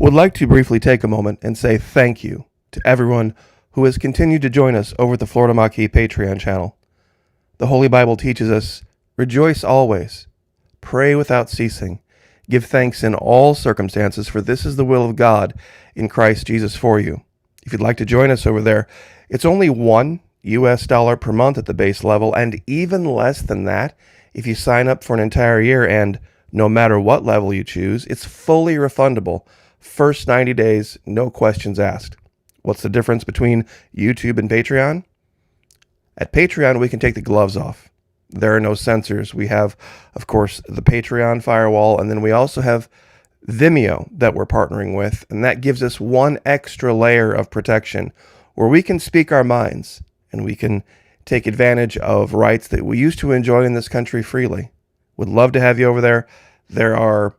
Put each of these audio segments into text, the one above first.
Would like to briefly take a moment and say thank you to everyone who has continued to join us over at the Florida Maquis Patreon channel. The Holy Bible teaches us, rejoice always, pray without ceasing, give thanks in all circumstances, for this is the will of God in Christ Jesus for you. If you'd like to join us over there, it's only $1 per month at the base level, and even less than that if you sign up for an entire year, and no matter what level you choose, it's fully refundable. First 90 days, no questions asked. What's the difference between YouTube and Patreon? At Patreon, we can take the gloves off. There are no censors. We have, of course, the Patreon firewall, and then we also have Vimeo that we're partnering with, and that gives us one extra layer of protection where we can speak our minds and we can take advantage of rights that we used to enjoy in this country freely. Would love to have you over there. There are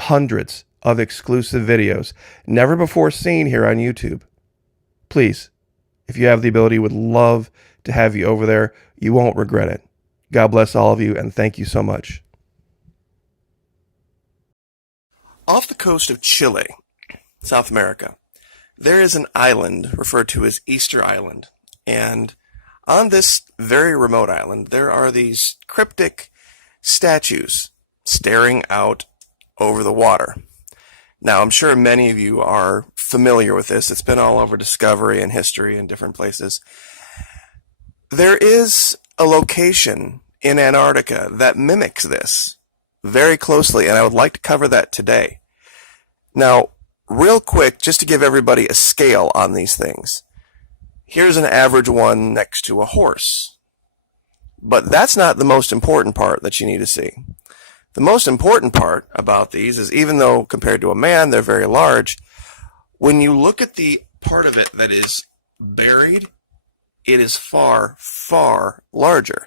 hundreds of exclusive videos never before seen here on YouTube. Please, if you have the ability, would love to have you over there. You won't regret it. God bless all of you, and thank you so much. Off the coast of Chile, South America, there is an island referred to as Easter Island. And on this very remote island, there are these cryptic statues staring out over the water. Now, I'm sure many of you are familiar with this. It's been all over Discovery and History and different places. There is a location in Antarctica that mimics this very closely, and I would like to cover that today. Now, real quick, just to give everybody a scale on these things. Here's an average one next to a horse. But that's not the most important part that you need to see. The most important part about these is, even though compared to a man they're very large, when you look at the part of it that is buried, it is far, far larger.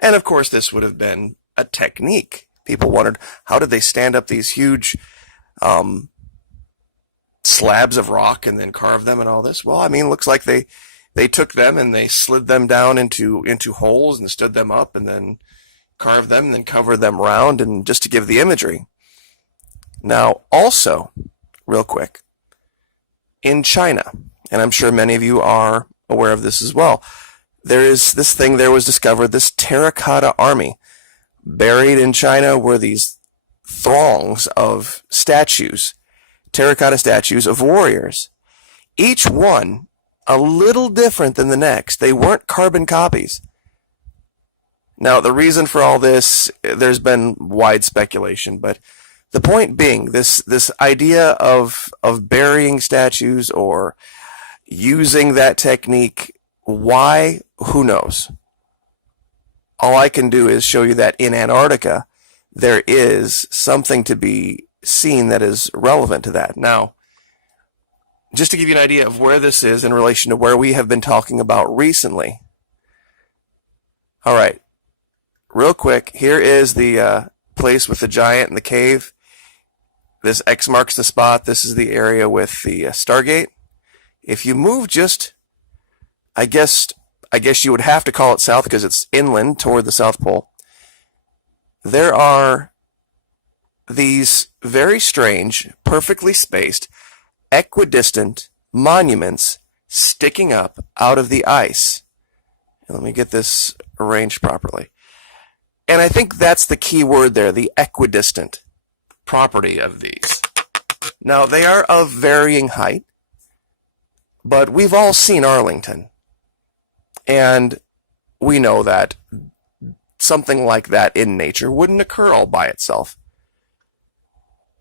And of course this would have been a technique. People wondered, how did they stand up these huge slabs of rock and then carve them and all this? Well, I mean, it looks like they took them and they slid them down into holes and stood them up and then carved them and then covered them round, and just to give the imagery. Now, also, real quick, in China, and I'm sure many of you are aware of this as well, there is this thing there was discovered, this terracotta army. Buried in China were these throngs of statues, terracotta statues of warriors. Each one a little different than the next. They weren't carbon copies. Now, the reason for all this, there's been wide speculation, but the point being, this idea of burying statues or using that technique, why? Who knows? All I can do is show you that in Antarctica, there is something to be seen that is relevant to that. Now, just to give you an idea of where this is in relation to where we have been talking about recently. All right. Real quick, here is the place with the giant and the cave. This X marks the spot. This is the area with the Stargate. If you move just, I guess you would have to call it south because it's inland toward the South Pole. There are these very strange, perfectly spaced, equidistant monuments sticking up out of the ice. Let me get this arranged properly. And I think that's the key word there, the equidistant property of these. Now, they are of varying height, but we've all seen Arlington. And we know that something like that in nature wouldn't occur all by itself.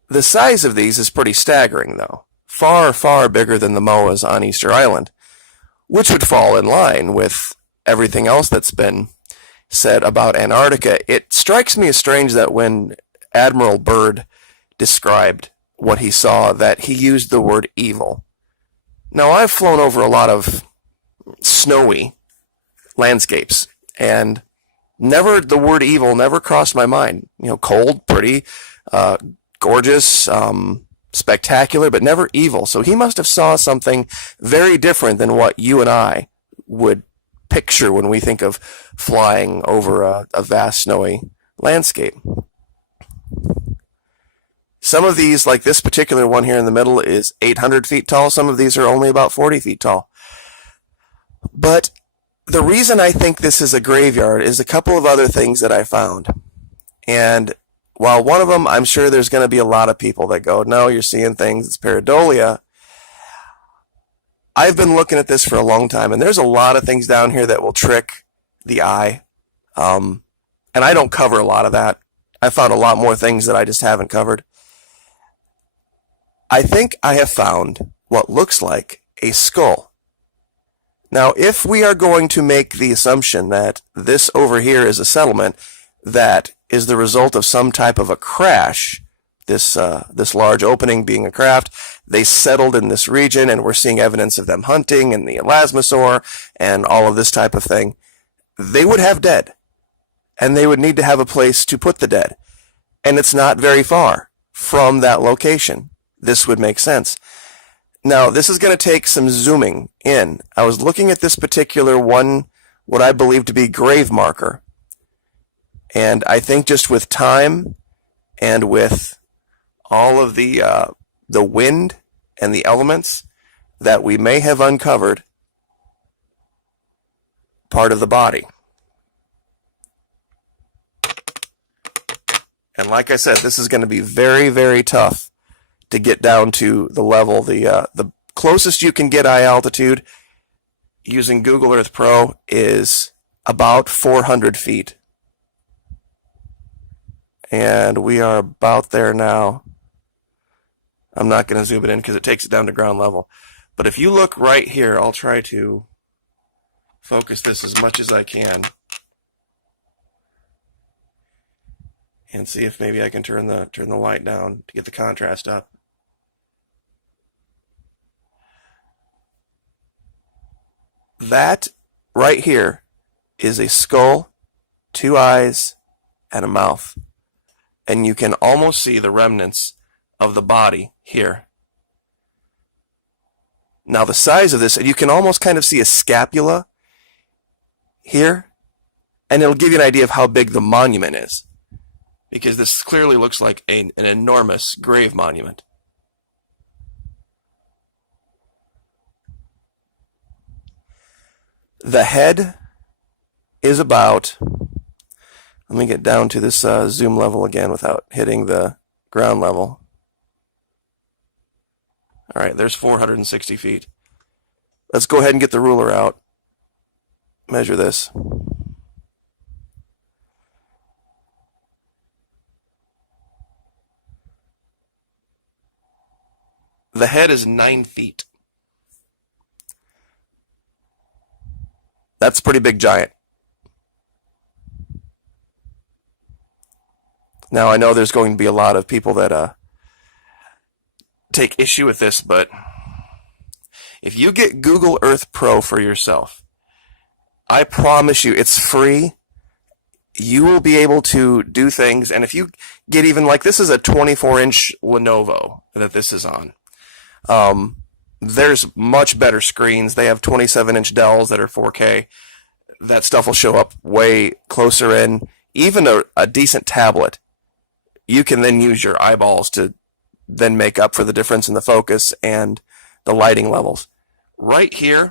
The size of these is pretty staggering, though. Far, far bigger than the MOAs on Easter Island, which would fall in line with everything else that's been said about Antarctica. It strikes me as strange that when Admiral Byrd described what he saw, that he used the word evil. Now, I've flown over a lot of snowy landscapes, and the word evil never crossed my mind. You know, cold, pretty, gorgeous, spectacular, but never evil. So he must have saw something very different than what you and I would picture when we think of flying over a vast snowy landscape. Some of these, like this particular one here in the middle, is 800 feet tall. Some of these are only about 40 feet tall. But the reason I think this is a graveyard is a couple of other things that I found. And while one of them, I'm sure there's going to be a lot of people that go, no, you're seeing things, it's pareidolia. I've been looking at this for a long time, and there's a lot of things down here that will trick the eye. And I don't cover a lot of that. I found a lot more things that I just haven't covered. I think I have found what looks like a skull. Now, if we are going to make the assumption that this over here is a settlement that is the result of some type of a crash, this large opening being a craft, they settled in this region, and we're seeing evidence of them hunting and the elasmosaur and all of this type of thing, they would have dead, and they would need to have a place to put the dead. And it's not very far from that location. This would make sense. Now, this is going to take some zooming in. I was looking at this particular one, what I believe to be grave marker. And I think just with time and with all of the wind and the elements, that we may have uncovered part of the body. And like I said, this is going to be very, very tough to get down to the level. The closest you can get eye altitude using Google Earth Pro is about 400 feet. And we are about there now. I'm not going to zoom it in because it takes it down to ground level. But if you look right here, I'll try to focus this as much as I can. And see if maybe I can turn the light down to get the contrast up. That right here is a skull, 2 eyes, and a mouth. And you can almost see the remnants of the body here. Now the size of this, you can almost kind of see a scapula here, and it'll give you an idea of how big the monument is, because this clearly looks like an enormous grave monument. The head is about, let me get down to this zoom level again without hitting the ground level. All right, there's 460 feet. Let's go ahead and get the ruler out. Measure this. The head is 9 feet. That's a pretty big giant. Now, I know there's going to be a lot of people that take issue with this, but if you get Google Earth Pro for yourself, I promise you, it's free. You will be able to do things, and if you get even, like, this is a 24-inch Lenovo that this is on. There's much better screens. They have 27-inch Dells that are 4K. That stuff will show up way closer in. Even a decent tablet, you can then use your eyeballs to then make up for the difference in the focus and the lighting levels. Right here,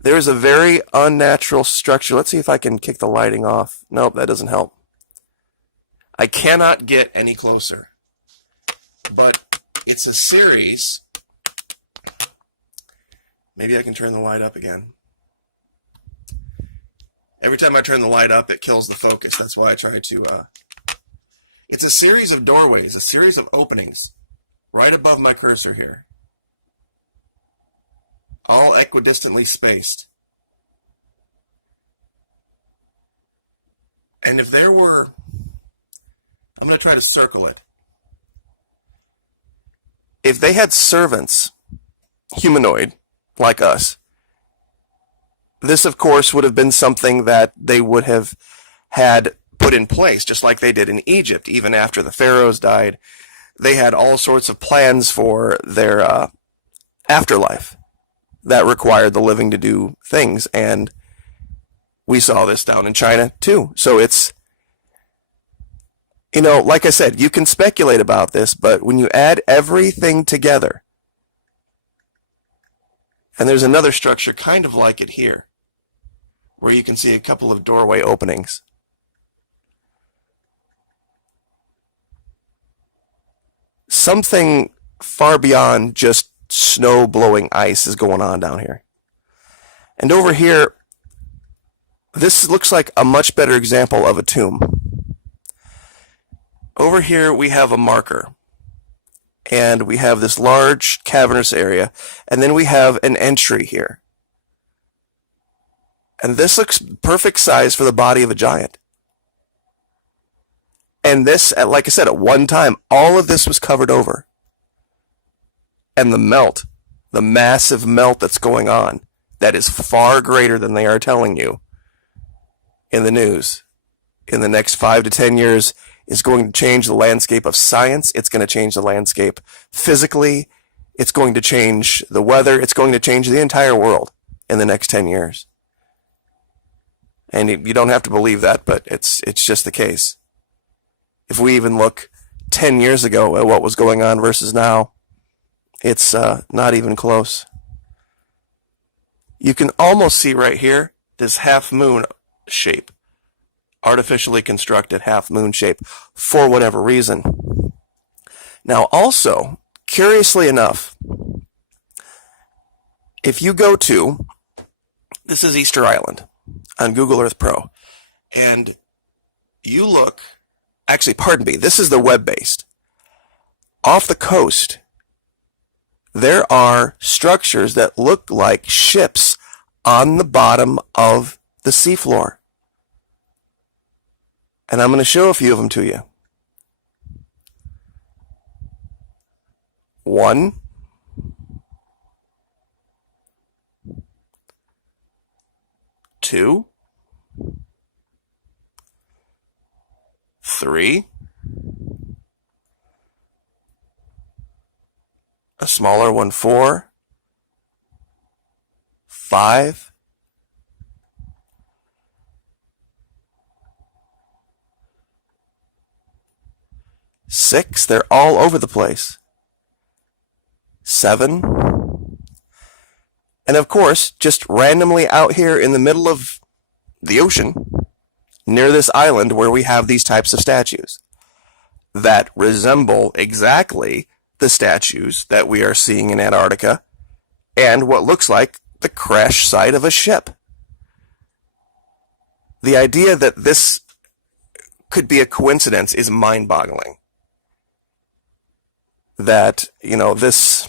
there's a very unnatural structure. Let's see if I can kick the lighting off. Nope, that doesn't help. I cannot get any closer. But it's a series. Maybe I can turn the light up again. Every time I turn the light up, it kills the focus. That's why I try to... It's a series of doorways, a series of openings, right above my cursor here. All equidistantly spaced. And if there were... I'm going to try to circle it. If they had servants, humanoid, like us, this, of course, would have been something that they would have had put in place, just like they did in Egypt. Even after the pharaohs died, they had all sorts of plans for their afterlife that required the living to do things, and we saw this down in China too. So it's You know, like I said, you can speculate about this, but when you add everything together, and there's another structure kind of like it here, where you can see a couple of doorway openings. Something far beyond just snow blowing ice is going on down here. And over here, this looks like a much better example of a tomb. Over here we have a marker, and we have this large cavernous area, and then we have an entry here. And this looks perfect size for the body of a giant. And this, like I said, at one time, all of this was covered over. And the melt, the massive melt that's going on, that is far greater than they are telling you in the news, in the next 5 to 10 years, is going to change the landscape of science. It's going to change the landscape physically. It's going to change the weather. It's going to change the entire world in the next 10 years. And you don't have to believe that, but it's just the case. If we even look 10 years ago at what was going on versus now, it's not even close. You can almost see right here this half moon shape, artificially constructed half moon shape for whatever reason. Now also, curiously enough, if you go to, this is Easter Island on Google Earth Pro, and you look, actually, pardon me, this is the web-based. Off the coast, there are structures that look like ships on the bottom of the seafloor. And I'm going to show a few of them to you. 1, 2, 3, a smaller one, 4, 5, 6, they're all over the place. 7, and of course, just randomly out here in the middle of the ocean, near this island where we have these types of statues that resemble exactly the statues that we are seeing in Antarctica and what looks like the crash site of a ship. The idea that this could be a coincidence is mind-boggling. That, you know, this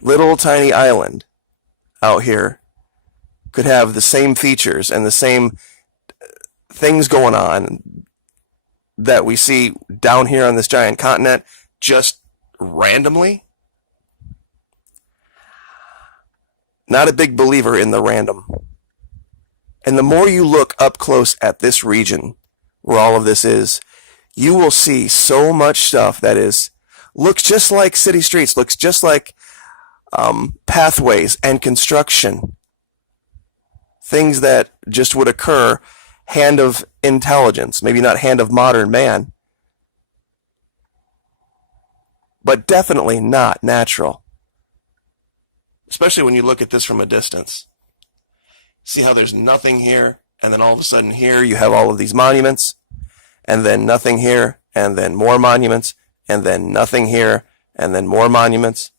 little tiny island out here could have the same features and the same things going on that we see down here on this giant continent just randomly. Not a big believer in the random. And the more you look up close at this region where all of this is, you will see so much stuff that looks just like city streets, looks just like pathways and construction. Things that just would occur hand of intelligence, maybe not hand of modern man, but definitely not natural. Especially when you look at this from a distance. See how there's nothing here, and then all of a sudden here you have all of these monuments, and then nothing here, and then more monuments, and then nothing here, and then more monuments.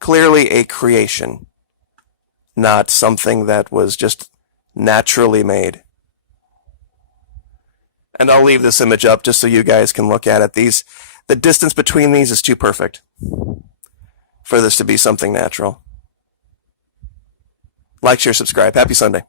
Clearly a creation, not something that was just naturally made. And I'll leave this image up just so you guys can look at it. The distance between these is too perfect for this to be something natural. Like, share, subscribe. Happy Sunday.